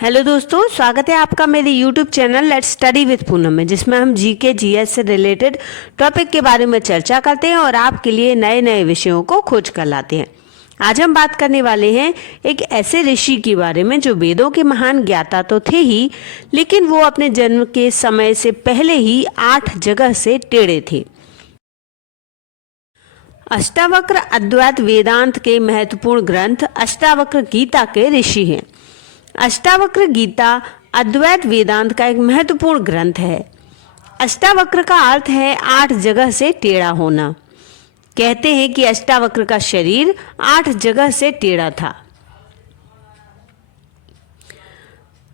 Hello दोस्तों, स्वागत है आपका मेरे YouTube channel let's study with Poonam में, जिसमें हम जीके जीएस से रिलेटेड टॉपिक के बारे में चर्चा करते हैं और आपके लिए नए नए विषयों को खोज कर लाते हैं। आज हम बात करने वाले हैं एक ऐसे ऋषि के बारे में जो वेदों के महान ज्ञाता तो थे ही, लेकिन वो अपने जन्म के समय से पहले ही 8 जगह से टेढ़े थे। अष्टावक्र अद्वैत वेदांत के महत्वपूर्ण ग्रंथ अष्टावक्र गीता के ऋषि हैं। अष्टावक्र गीता अद्वैत वेदांत का एक महत्वपूर्ण ग्रंथ है। अष्टावक्र का अर्थ है 8 जगह से टेढ़ा होना। कहते हैं कि अष्टावक्र का शरीर 8 जगह से टेढ़ा था।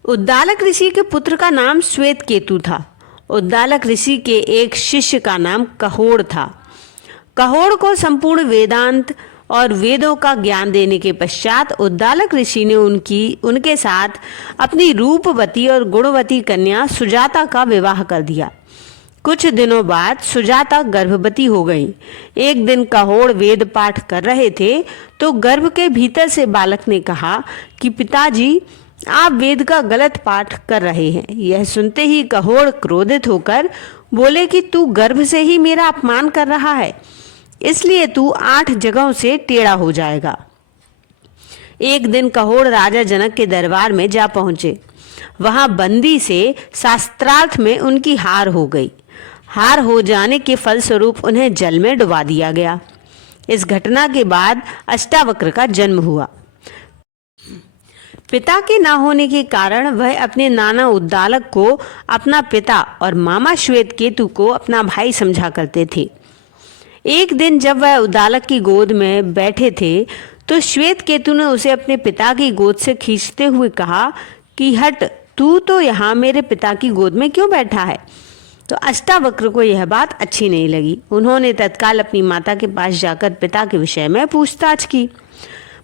उद्दालक ऋषि के पुत्र का नाम श्वेत केतु था। उद्दालक ऋषि के एक शिष्य का नाम कहोड़ था। कहोड़ को संपूर्ण वेदांत और वेदों का ज्ञान देने के पश्चात उद्दालक ऋषि ने उनके साथ अपनी रूपवती और गुणवती कन्या सुजाता का विवाह कर दिया। कुछ दिनों बाद सुजाता गर्भवती हो गई। एक दिन कहोड़ वेद पाठ कर रहे थे तो गर्भ के भीतर से बालक ने कहा कि पिताजी, आप वेद का गलत पाठ कर रहे हैं। यह सुनते ही कहोड़ क्रोधित होकर बोले कि तू गर्भ से ही मेरा अपमान कर रहा है, इसलिए तू 8 जगहों से टेढ़ा हो जाएगा। एक दिन कहोड़ राजा जनक के दरबार में जा पहुंचे। वहां बंदी से शास्त्रार्थ में उनकी हार हो गई। हार हो जाने के फलस्वरूप उन्हें जल में डुबा दिया गया। इस घटना के बाद अष्टावक्र का जन्म हुआ। पिता के ना होने के कारण वह अपने नाना उद्दालक को अपना पिता और मामा श्वेत केतु को अपना भाई समझा करते थे। एक दिन जब वह उद्दालक की गोद में बैठे थे तो श्वेत केतु ने उसे अपने पिता की गोद से खींचते हुए कहा कि हट, तू तो यहाँ मेरे पिता की गोद में क्यों बैठा है। तो अष्टावक्र को यह बात अच्छी नहीं लगी। उन्होंने तत्काल अपनी माता के पास जाकर पिता के विषय में पूछताछ की।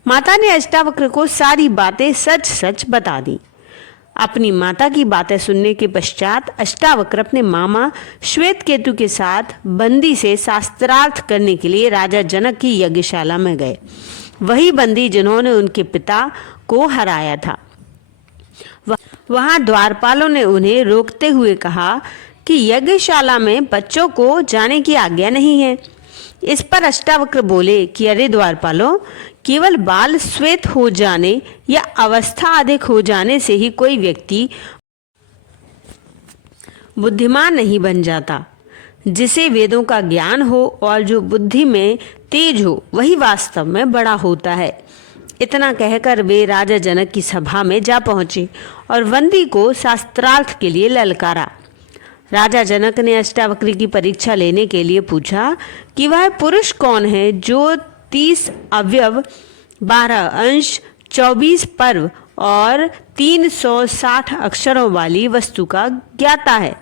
माता ने अष्टावक्र को सारी बातें सच सच बता दी। अपनी माता की बातें सुनने के पश्चात अष्टावक्र अपने मामा श्वेत केतु के साथ बंदी से शास्त्रार्थ करने के लिए राजा जनक की यज्ञशाला में गए। वही बंदी जिन्होंने उनके पिता को हराया था। वहां द्वारपालों ने उन्हें रोकते हुए कहा कि यज्ञशाला में बच्चों को जाने की आज्ञा नहीं है। इस पर अष्टावक्र बोले कि अरे द्वारपालों, केवल बाल श्वेत हो जाने या अवस्था अधिक हो जाने से ही कोई व्यक्ति बुद्धिमान नहीं बन जाता। जिसे वेदों का ज्ञान हो और जो बुद्धि में तेज हो वही वास्तव में बड़ा होता है। इतना कहकर वे राजा जनक की सभा में जा पहुंचे और बंदी को शास्त्रार्थ के लिए ललकारा। राजा जनक ने अष्टावक्र की परीक्षा लेने के लिए पूछा कि वह पुरुष कौन है जो 30 अवयव, 12 अंश, 24 पर्व और 360 अक्षरों वाली वस्तु का ज्ञाता है।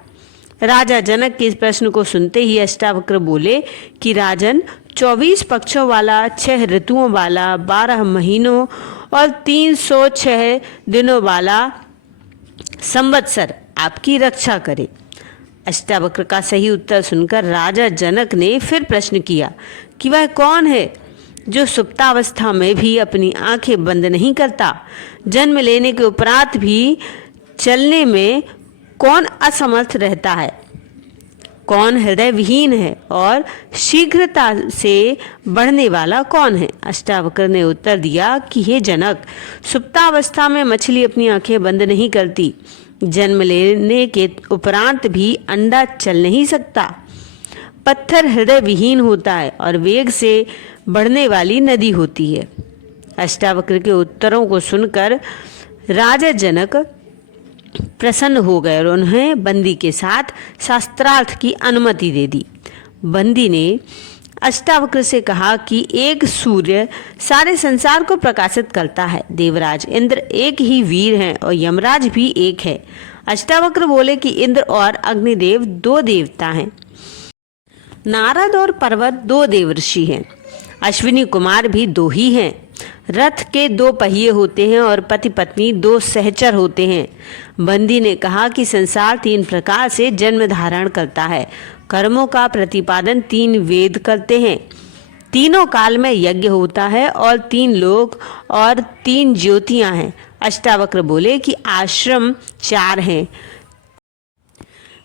राजा जनक के इस प्रश्न को सुनते ही अष्टावक्र बोले कि राजन, 24 पक्षों वाला, 6 ऋतुओं वाला, 12 महीनों और 306 दिनों वाला संवत्सर आपकी रक्षा करे। अष्टावक्र का सही उत्तर सुनकर राजा जनक ने फिर प्रश्न किया कि वह कौन है जो सुप्तावस्था में भी अपनी आंखें बंद नहीं करता, जन्म लेने के उपरांत भी चलने में कौन असमर्थ रहता है, कौन हृदय विहीन है और शीघ्रता से बढ़ने वाला कौन है। अष्टावक्र ने उत्तर दिया कि हे जनक, सुप्तावस्था में मछली अपनी आंखें बंद नहीं करती, जन्म लेने के उपरांत भी अंडा चल नहीं सकता, पत्थर हृदय विहीन होता है और वेग से बढ़ने वाली नदी होती है। अष्टावक्र के उत्तरों को सुनकर राजा जनक प्रसन्न हो गए और उन्हें बंदी के साथ शास्त्रार्थ की अनुमति दे दी। बंदी ने अष्टावक्र से कहा कि एक सूर्य सारे संसार को प्रकाशित करता है, देवराज इंद्र एक ही वीर हैं और यमराज भी एक है। अष्टावक्र बोले कि इंद्र और अग्निदेव 2 देवता हैं, नारद और पर्वत 2 देवर्षि हैं, अश्विनी कुमार भी 2 ही हैं, रथ के 2 पहिए होते हैं और पति पत्नी 2 सहचर होते हैं। बंदी ने कहा कि संसार 3 प्रकार से जन्म धारण करता है। कर्मों का प्रतिपादन 3 वेद करते हैं, तीनों काल में यज्ञ होता है और 3 लोक और 3 ज्योतियां हैं। अष्टावक्र बोले कि आश्रम 4 हैं,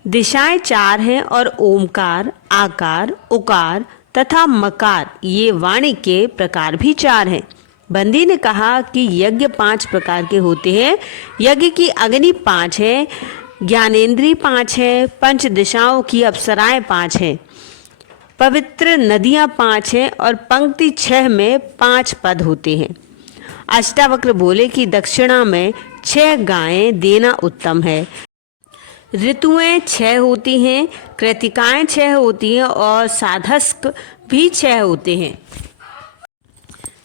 दिशाएं 4 हैं और ओमकार, आकार, उकार तथा मकार ये वाणी के प्रकार भी 4 हैं। बंदी ने कहा कि यज्ञ 5 प्रकार के होते हैं। यज्ञ की अग्नि 5 है, ज्ञानेंद्री 5 है, पंच दिशाओं की अप्सराएं 5 हैं, पवित्र नदियां 5 हैं और पंक्ति 6 में 5 पद होते हैं। अष्टावक्र बोले कि दक्षिणा में 6 गायें देना उत्तम है। ऋतुएं 6 होती हैं, कृतिकाएं 6 होती हैं और साधस्क भी 6 होते हैं।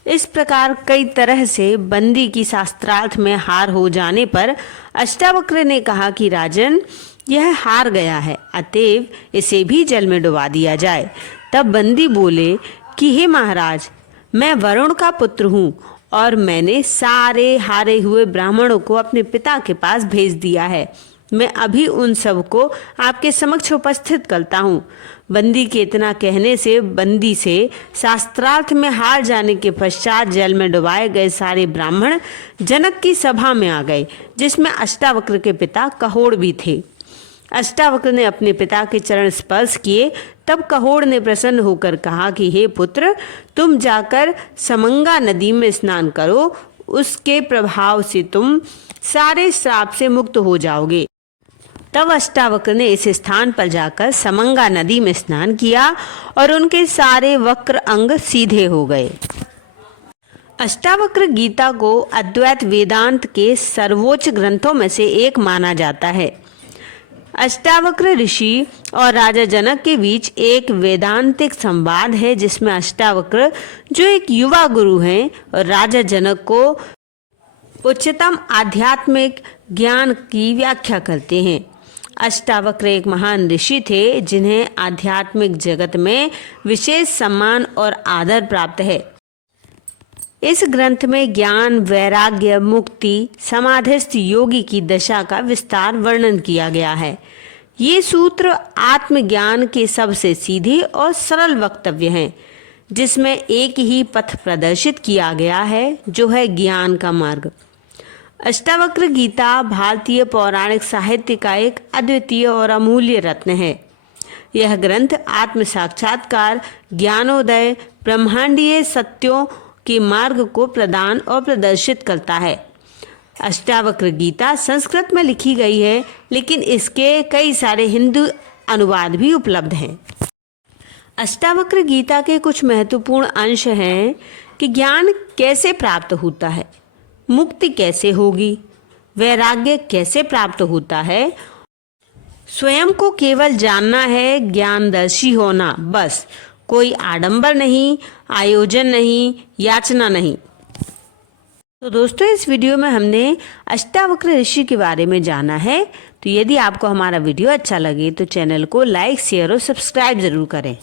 इस प्रकार कई तरह से बंदी की शास्त्रार्थ में हार हो जाने पर अष्टावक्र ने कहा कि राजन, यह हार गया है, अतएव इसे भी जल में डुबा दिया जाए। तब बंदी बोले कि हे महाराज, मैं वरुण का पुत्र हूँ और मैंने सारे हारे हुए ब्राह्मणों को अपने पिता के पास भेज दिया है। मैं अभी उन सबको आपके समक्ष उपस्थित करता हूँ। बंदी के इतना कहने से बंदी से शास्त्रार्थ में हार जाने के पश्चात जल में डुबाए गए सारे ब्राह्मण जनक की सभा में आ गए, जिसमें अष्टावक्र के पिता कहोड़ भी थे। अष्टावक्र ने अपने पिता के चरण स्पर्श किए। तब कहोड़ ने प्रसन्न होकर कहा कि हे पुत्र, तुम जाकर समंगा नदी में स्नान करो, उसके प्रभाव से तुम सारे श्राप से मुक्त हो जाओगे। तब अष्टावक्र ने इस स्थान पर जाकर समंगा नदी में स्नान किया और उनके सारे वक्र अंग सीधे हो गए। अष्टावक्र गीता को अद्वैत वेदांत के सर्वोच्च ग्रंथों में से एक माना जाता है। अष्टावक्र ऋषि और राजा जनक के बीच एक वेदांतिक संवाद है, जिसमें अष्टावक्र, जो एक युवा गुरु हैं, और राजा जनक को उच्चतम आध्यात्मिक ज्ञान की व्याख्या करते हैं। अष्टावक्र एक महान ऋषि थे, जिन्हें आध्यात्मिक जगत में विशेष सम्मान और आदर प्राप्त है। इस ग्रंथ में ज्ञान, वैराग्य, मुक्ति, समाधिस्थ योगी की दशा का विस्तार वर्णन किया गया है। ये सूत्र आत्मज्ञान के सबसे सीधे और सरल वक्तव्य हैं, जिसमें एक ही पथ प्रदर्शित किया गया है, जो है ज्ञान का मार्ग। अष्टावक्र गीता भारतीय पौराणिक साहित्य का एक अद्वितीय और अमूल्य रत्न है। यह ग्रंथ आत्म साक्षात्कार, ज्ञानोदय, ब्रह्मांडीय सत्यों के मार्ग को प्रदान और प्रदर्शित करता है। अष्टावक्र गीता संस्कृत में लिखी गई है, लेकिन इसके कई सारे हिंदी अनुवाद भी उपलब्ध हैं। अष्टावक्र गीता के कुछ महत्वपूर्ण अंश हैं कि ज्ञान कैसे प्राप्त होता है, मुक्ति कैसे होगी, वैराग्य कैसे प्राप्त होता है, स्वयं को केवल जानना है, ज्ञानदर्शी होना, बस, कोई आडंबर नहीं, आयोजन नहीं, याचना नहीं। तो दोस्तों, इस वीडियो में हमने अष्टावक्र ऋषि के बारे में जाना है। तो यदि आपको हमारा वीडियो अच्छा लगे तो चैनल को लाइक, शेयर और सब्सक्राइब जरूर करें।